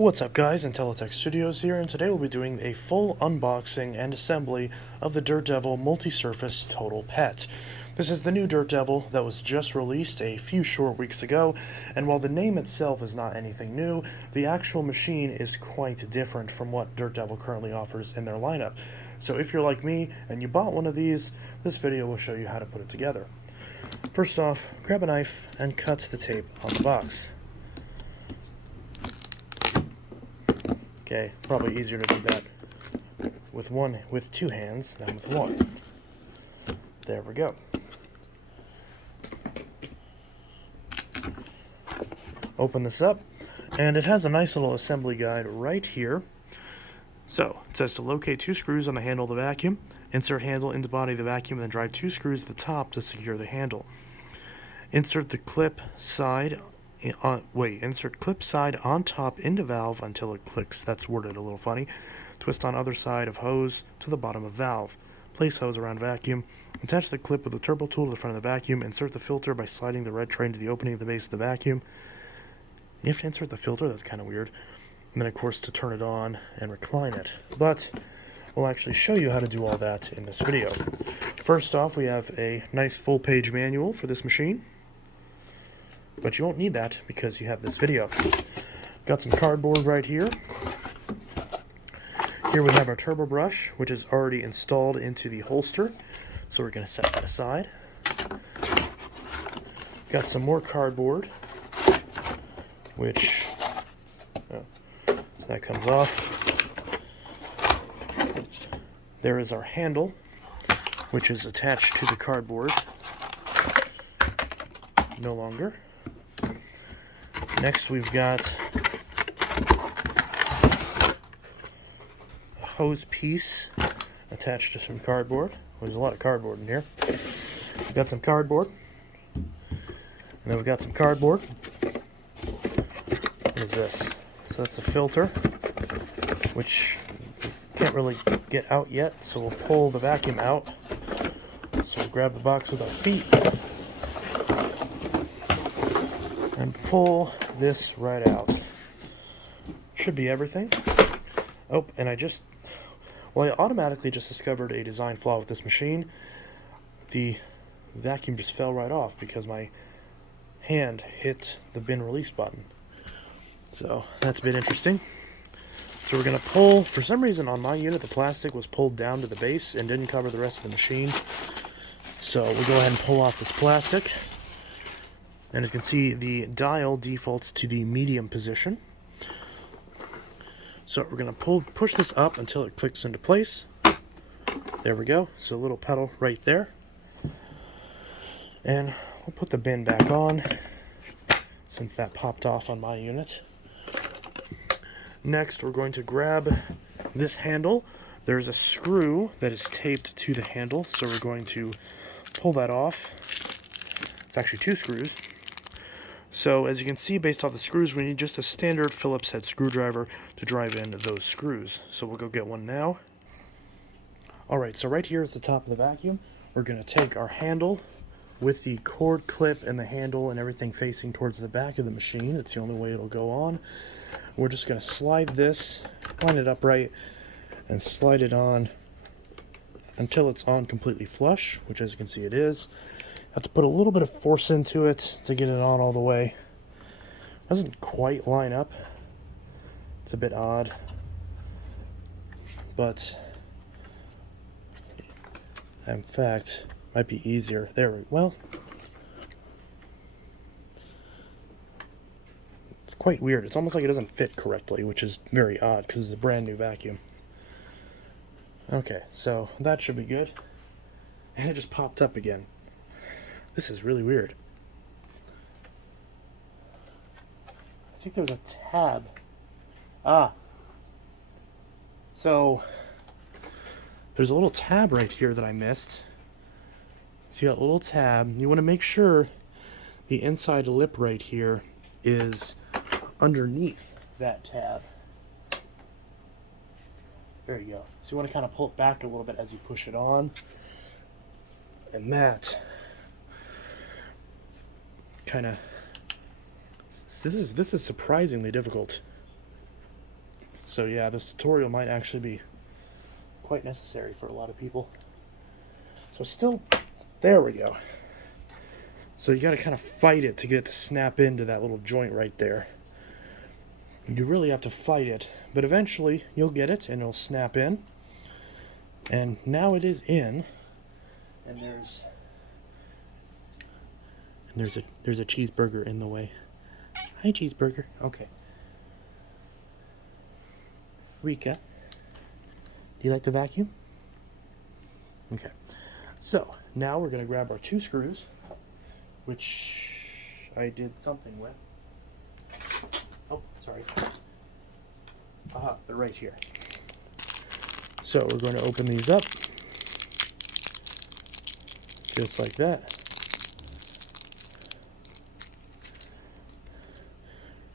What's up guys, Intellitech Studios here, and today we'll be doing a full unboxing and assembly of the Dirt Devil Multi-Surface Total Pet. This is the new Dirt Devil that was just released a few short weeks ago, and while the name itself is not anything new, the actual machine is quite different from what Dirt Devil currently offers in their lineup. So if you're like me and you bought one of these, this video will show you how to put it together. First off, grab a knife and cut the tape on the box. Okay, probably easier to do that with two hands than with one. There we go. Open this up, and it has a nice little assembly guide right here. So, it says to locate two screws on the handle of the vacuum, insert handle into body of the vacuum, and then drive two screws at the top to secure the handle. Insert the clip side insert clip side on top into valve until it clicks. That's worded a little funny. Twist on other side of hose to the bottom of valve. Place hose around vacuum. Attach the clip with the turbo tool to the front of the vacuum. Insert the filter by sliding the red tray into the opening of the base of the vacuum. You have to insert the filter? That's kind of weird. And then, of course, to turn it on and recline it. But we'll actually show you how to do all that in this video. First off, we have a nice full-page manual for this machine. But you won't need that because you have this video. Got some cardboard right here. Here we have our turbo brush, which is already installed into the holster. So we're going to set that aside. Got some more cardboard, which that comes off. There is our handle, which is attached to the cardboard. No longer. Next, we've got a hose piece attached to some cardboard. There's a lot of cardboard in here. We've got some cardboard. And then we've got some cardboard. What is this? So that's a filter, which can't really get out yet, so we'll pull the vacuum out. So we'll grab the box with our feet and pull this right out. Should be everything. Oh, and I automatically just discovered a design flaw with this machine. The vacuum just fell right off because my hand hit the bin release button. So that's a bit interesting. So we're going to pull, for some reason on my unit the plastic was pulled down to the base and didn't cover the rest of the machine. So we'll go ahead and pull off this plastic. And as you can see, the dial defaults to the medium position. So we're going to push this up until it clicks into place. There we go. So a little pedal right there. And we'll put the bin back on, since that popped off on my unit. Next, we're going to grab this handle. There's a screw that is taped to the handle, so we're going to pull that off. It's actually two screws. So as you can see, based off the screws, we need just a standard Phillips head screwdriver to drive in those screws. So we'll go get one now. Alright, so right here is the top of the vacuum. We're going to take our handle with the cord clip and the handle and everything facing towards the back of the machine. It's the only way it'll go on. We're just going to slide this, line it upright, and slide it on until it's on completely flush, which as you can see it is. Have to put a little bit of force into it to get it on all the way. Doesn't quite line up. It's a bit odd. But in fact, might be easier. Well, it's quite weird. It's almost like it doesn't fit correctly, which is very odd because it's a brand new vacuum. Okay, so that should be good. And it just popped up again. This is really weird. I think there was a tab. So there's a little tab right here that I missed. See that little tab? You want to make sure the inside lip right here is underneath that tab. There you go. So you want to kind of pull it back a little bit as you push it on. And that kind of, this is surprisingly difficult. So yeah, this tutorial might actually be quite necessary for a lot of people. So still, there we go. So you got to kind of fight it to get it to snap into that little joint right there. You really have to fight it, but eventually you'll get it and it'll snap in. And now it is in, and there's a cheeseburger in the way. Hi, cheeseburger. Okay. Rika, do you like the vacuum? Okay. So now we're going to grab our 2 screws, which I did something with. Oh, sorry. Aha, they're right here. So we're going to open these up, just like that.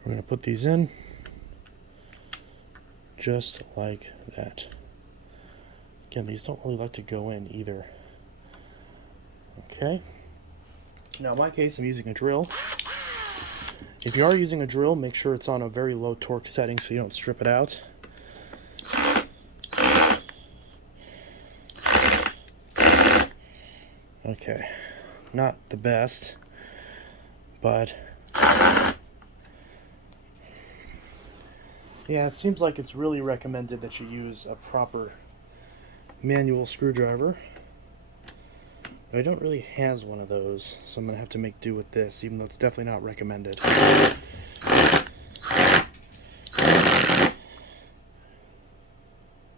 We're going to put these in, just like that. Again, these don't really like to go in either. Okay. Now in my case, I'm using a drill. If you are using a drill, make sure it's on a very low torque setting so you don't strip it out. Okay, not the best, but yeah, it seems like it's really recommended that you use a proper manual screwdriver. But I don't really have one of those, so I'm going to have to make do with this, even though it's definitely not recommended.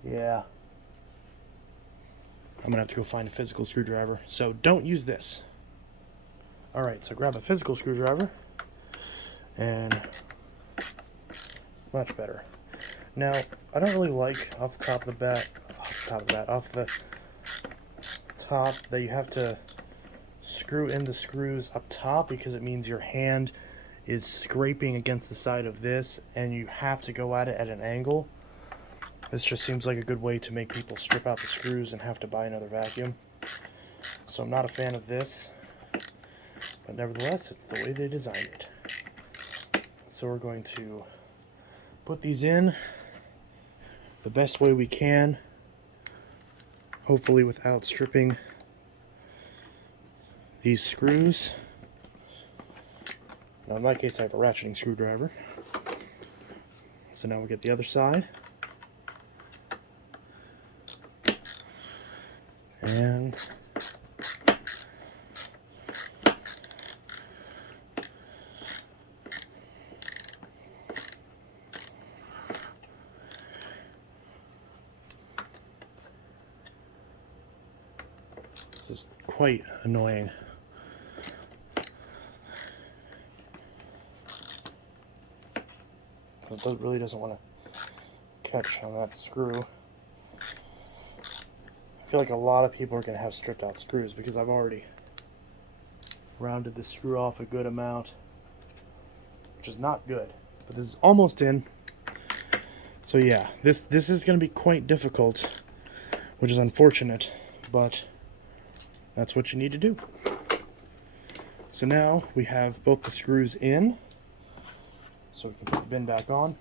Yeah. I'm going to have to go find a physical screwdriver, so don't use this. Alright, so grab a physical screwdriver, and much better. Now, I don't really like off the top that you have to screw in the screws up top, because it means your hand is scraping against the side of this and you have to go at it at an angle. This just seems like a good way to make people strip out the screws and have to buy another vacuum. So I'm not a fan of this, but nevertheless, it's the way they designed it. So we're going to put these in the best way we can, hopefully without stripping these screws. Now in my case I have a ratcheting screwdriver. So now we get the other side. And this is quite annoying. It really doesn't want to catch on that screw. I feel like a lot of people are going to have stripped out screws because I've already rounded the screw off a good amount, which is not good. But this is almost in. So yeah, this is going to be quite difficult, which is unfortunate, but that's what you need to do. So now we have both the screws in. So we can put the bin back on,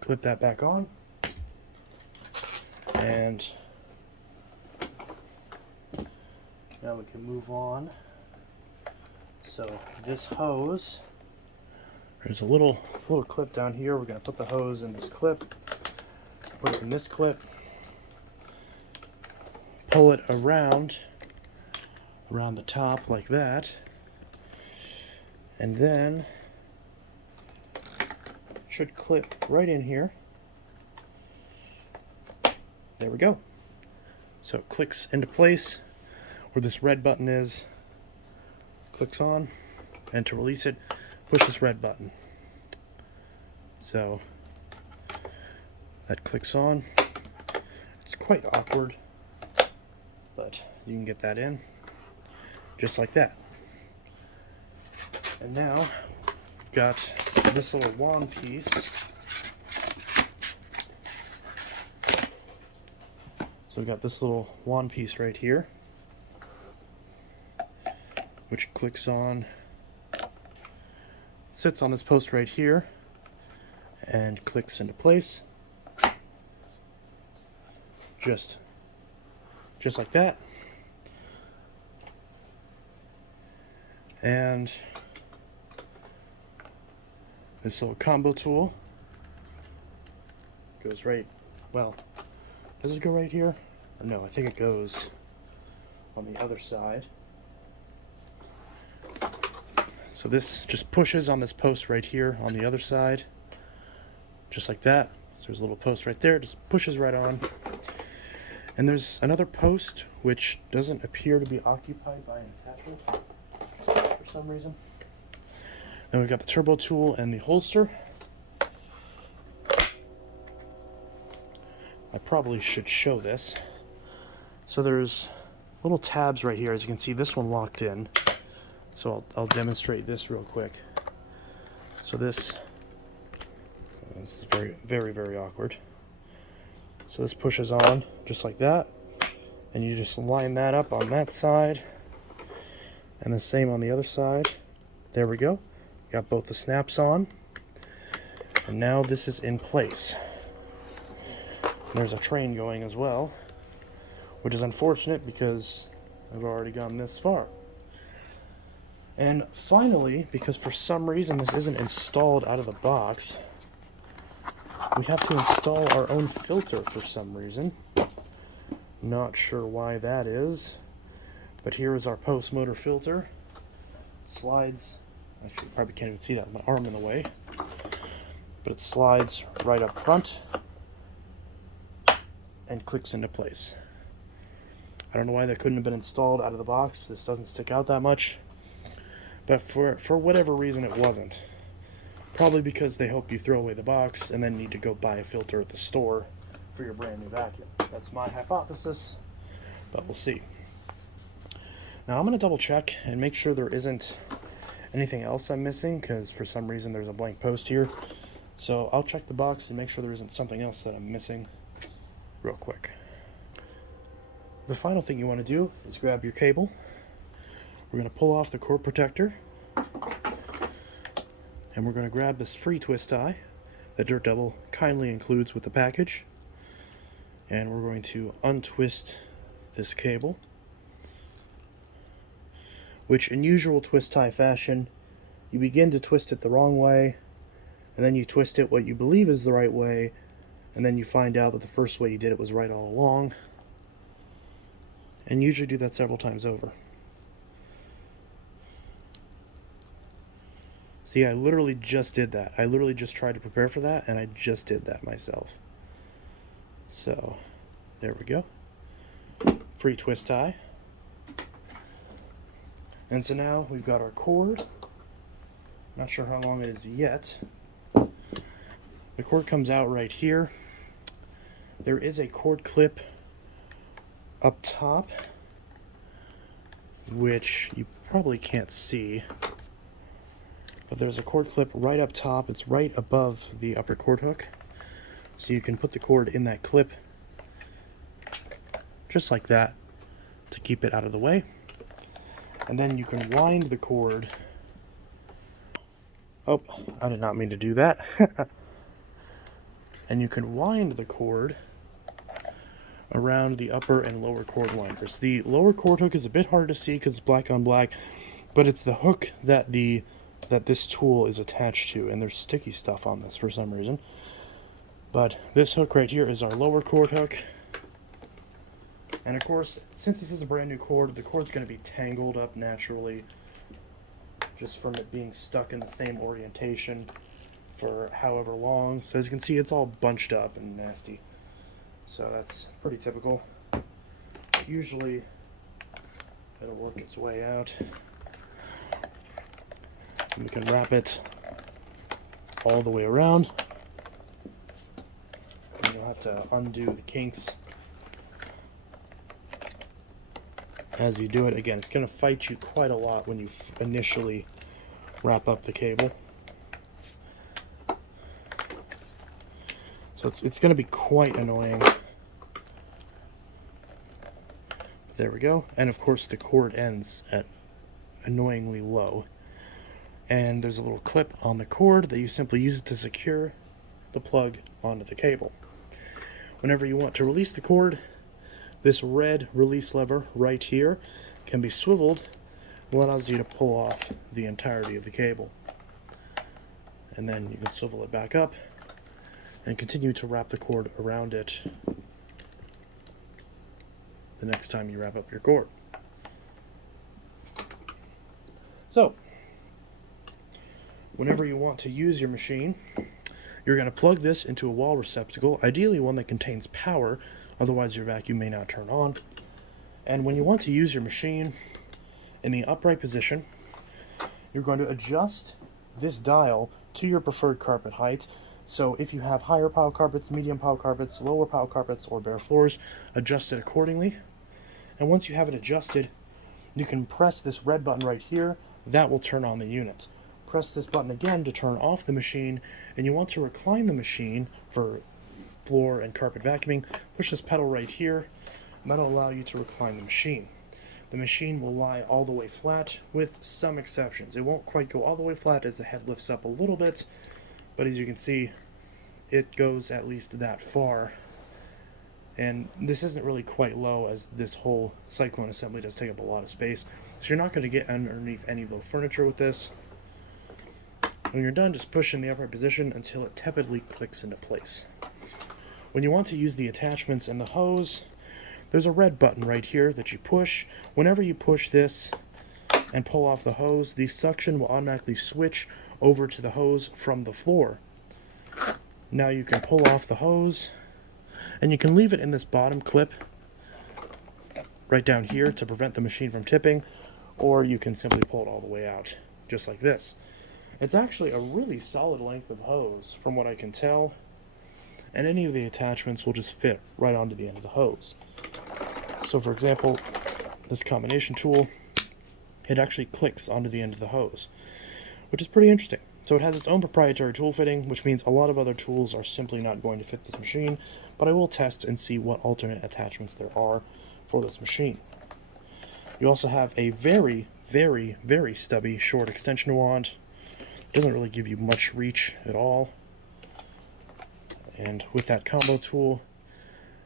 clip that back on, and now we can move on. So this hose, there's a little clip down here. We're going to put the hose in this clip, put it in this clip, pull it around the top like that, and then should clip right in here. There we go. So it clicks into place where this red button is, clicks on, and to release it, push this red button. So that clicks on. It's quite awkward, but you can get that in just like that. And now we've got this little wand piece. So we've got this little wand piece right here, which clicks on, sits on this post right here, and clicks into place. Just like that. And this little combo tool goes right, well, does it go right here? Or no, I think it goes on the other side. So this just pushes on this post right here on the other side, just like that. So there's a little post right there, just pushes right on. And there's another post which doesn't appear to be occupied by an attachment for some reason. Then we've got the turbo tool and the holster. I probably should show this. So there's little tabs right here. As you can see, this one locked in. So I'll demonstrate this real quick. So this is very awkward. So this pushes on just like that, and you just line that up on that side, and the same on the other side. There we go. Got both the snaps on, and now this is in place. There's a train going as well, which is unfortunate because I've already gone this far. And finally, because for some reason this isn't installed out of the box, we have to install our own filter for some reason. Not sure why that is, but here is our post motor filter. Slides, actually probably can't even see that with my arm in the way, but it slides right up front and clicks into place. I don't know why that couldn't have been installed out of the box. This doesn't stick out that much, but for whatever reason it wasn't. Probably because they hope you throw away the box and then need to go buy a filter at the store for your brand new vacuum. That's my hypothesis, but we'll see. Now I'm going to double check and make sure there isn't anything else I'm missing, because for some reason there's a blank post here. So I'll check the box and make sure there isn't something else that I'm missing real quick. The final thing you want to do is grab your cable. We're going to pull off the cord protector, and we're going to grab this free twist tie that Dirt Devil kindly includes with the package, and we're going to untwist this cable, which in usual twist tie fashion, you begin to twist it the wrong way, and then you twist it what you believe is the right way, and then you find out that the first way you did it was right all along, and usually do that several times over. See, I literally just did that. I literally just tried to prepare for that, and I just did that myself. So, there we go. Free twist tie. And so now we've got our cord. Not sure how long it is yet. The cord comes out right here. There is a cord clip up top, which you probably can't see. But there's a cord clip right up top. It's right above the upper cord hook. So you can put the cord in that clip, just like that, to keep it out of the way. And then you can wind the cord. Oh, I did not mean to do that. And you can wind the cord around the upper and lower cord winders. The lower cord hook is a bit hard to see because it's black on black, but it's the hook that this tool is attached to, and there's sticky stuff on this for some reason. But this hook right here is our lower cord hook. And of course, since this is a brand new cord, the cord's going to be tangled up naturally, just from it being stuck in the same orientation for however long. So as you can see, it's all bunched up and nasty. So that's pretty typical. Usually, it'll work its way out. And we can wrap it all the way around. And you'll have to undo the kinks as you do it. Again, it's going to fight you quite a lot when you initially wrap up the cable. So it's going to be quite annoying. There we go. And of course the cord ends at annoyingly low. And there's a little clip on the cord that you simply use it to secure the plug onto the cable. Whenever you want to release the cord, this red release lever right here can be swiveled and allows you to pull off the entirety of the cable. And then you can swivel it back up and continue to wrap the cord around it the next time you wrap up your cord. So, whenever you want to use your machine, you're going to plug this into a wall receptacle, ideally one that contains power, otherwise your vacuum may not turn on. And when you want to use your machine in the upright position, you're going to adjust this dial to your preferred carpet height. So if you have higher pile carpets, medium pile carpets, lower pile carpets, or bare floors, adjust it accordingly. And once you have it adjusted, you can press this red button right here. That will turn on the unit. Press this button again to turn off the machine, and you want to recline the machine for floor and carpet vacuuming. Push this pedal right here, and that'll allow you to recline the machine. The machine will lie all the way flat with some exceptions. It won't quite go all the way flat as the head lifts up a little bit, but as you can see, it goes at least that far. And this isn't really quite low, as this whole cyclone assembly does take up a lot of space. So you're not going to get underneath any low furniture with this. When you're done, just push in the upright position until it tepidly clicks into place. When you want to use the attachments and the hose, there's a red button right here that you push. Whenever you push this and pull off the hose, the suction will automatically switch over to the hose from the floor. Now you can pull off the hose, and you can leave it in this bottom clip right down here to prevent the machine from tipping, or you can simply pull it all the way out, just like this. It's actually a really solid length of hose from what I can tell, and any of the attachments will just fit right onto the end of the hose. So for example, this combination tool, it actually clicks onto the end of the hose, which is pretty interesting. So it has its own proprietary tool fitting, which means a lot of other tools are simply not going to fit this machine, but I will test and see what alternate attachments there are for this machine. You also have a very, very, very stubby short extension wand. It doesn't really give you much reach at all. And with that combo tool,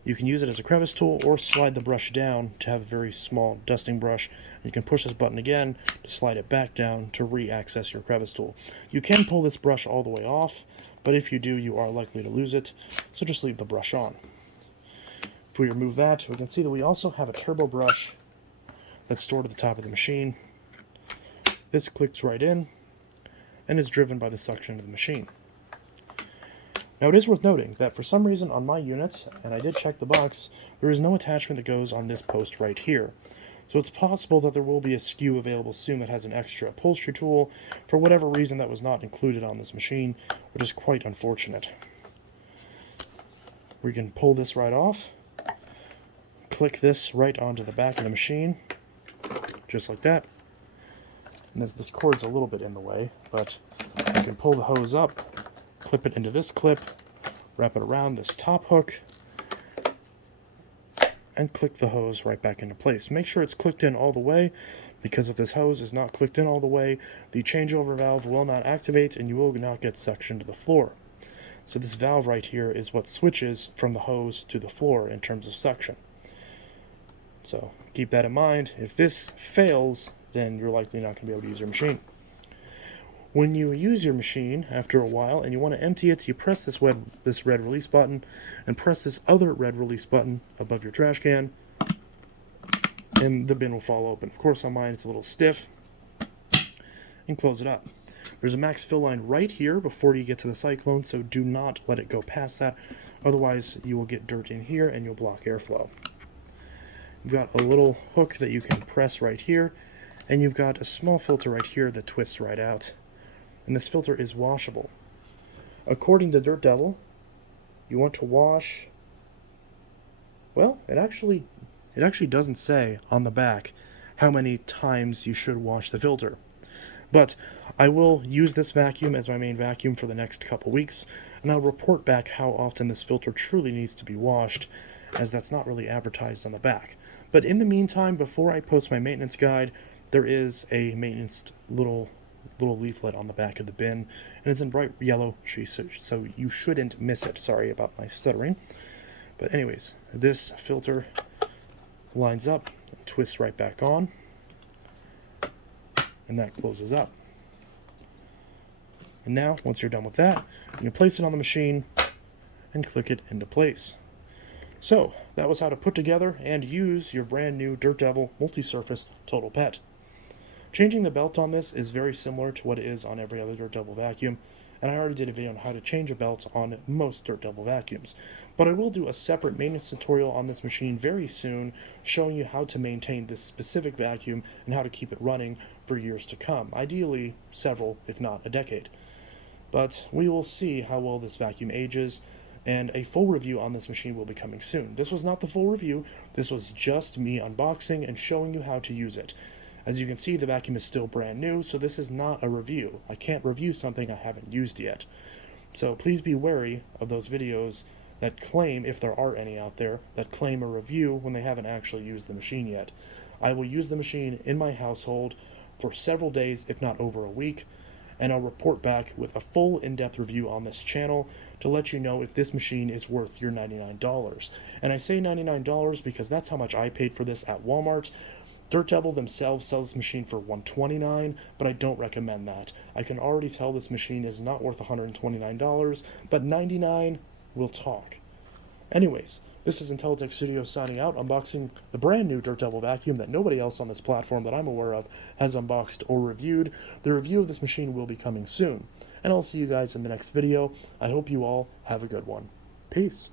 you can use it as a crevice tool or slide the brush down to have a very small dusting brush. You can push this button again to slide it back down to re-access your crevice tool. You can pull this brush all the way off, but if you do, you are likely to lose it, so just leave the brush on. If we remove that, we can see that we also have a turbo brush that's stored at the top of the machine. This clicks right in and is driven by the suction of the machine. Now it is worth noting that for some reason on my unit, and I did check the box, there is no attachment that goes on this post right here. So it's possible that there will be a SKU available soon that has an extra upholstery tool. For whatever reason, that was not included on this machine, which is quite unfortunate. We can pull this right off, click this right onto the back of the machine, just like that. And this cord's a little bit in the way, but you can pull the hose up, clip it into this clip, wrap it around this top hook, and click the hose right back into place. Make sure it's clicked in all the way, because if this hose is not clicked in all the way, the changeover valve will not activate and you will not get suction to the floor. So this valve right here is what switches from the hose to the floor in terms of suction. So keep that in mind. If this fails, then you're likely not going to be able to use your machine. When you use your machine after a while and you want to empty it, you press this red release button and press this other red release button above your trash can, and the bin will fall open. Of course, on mine it's a little stiff, and close it up. There's a max fill line right here before you get to the cyclone, so do not let it go past that. Otherwise, you will get dirt in here and you'll block airflow. You've got a little hook that you can press right here, and you've got a small filter right here that twists right out. And this filter is washable. According to Dirt Devil, you want to wash, well, it actually doesn't say on the back how many times you should wash the filter. But I will use this vacuum as my main vacuum for the next couple weeks, and I'll report back how often this filter truly needs to be washed, as that's not really advertised on the back. But in the meantime, before I post my maintenance guide, there is a maintenance little little leaflet on the back of the bin, and it's in bright yellow, so you shouldn't miss it. Sorry about my stuttering. But anyways, this filter lines up, twists right back on, and that closes up. And now, once you're done with that, you can place it on the machine and click it into place. So, that was how to put together and use your brand new Dirt Devil multi-surface Total Pet. Changing the belt on this is very similar to what it is on every other Dirt Devil vacuum, and I already did a video on how to change a belt on most Dirt Devil vacuums. But I will do a separate maintenance tutorial on this machine very soon, showing you how to maintain this specific vacuum and how to keep it running for years to come, ideally several, if not a decade. But we will see how well this vacuum ages, and a full review on this machine will be coming soon. This was not the full review, this was just me unboxing and showing you how to use it. As you can see, the vacuum is still brand new, so this is not a review. I can't review something I haven't used yet. So please be wary of those videos that claim, if there are any out there, that claim a review when they haven't actually used the machine yet. I will use the machine in my household for several days, if not over a week, and I'll report back with a full in-depth review on this channel to let you know if this machine is worth your $99. And I say $99 because that's how much I paid for this at Walmart. Dirt Devil themselves sell this machine for $129, but I don't recommend that. I can already tell this machine is not worth $129, but $99 will talk. Anyways, this is Intellitech Studios signing out, unboxing the brand new Dirt Devil vacuum that nobody else on this platform that I'm aware of has unboxed or reviewed. The review of this machine will be coming soon, and I'll see you guys in the next video. I hope you all have a good one. Peace.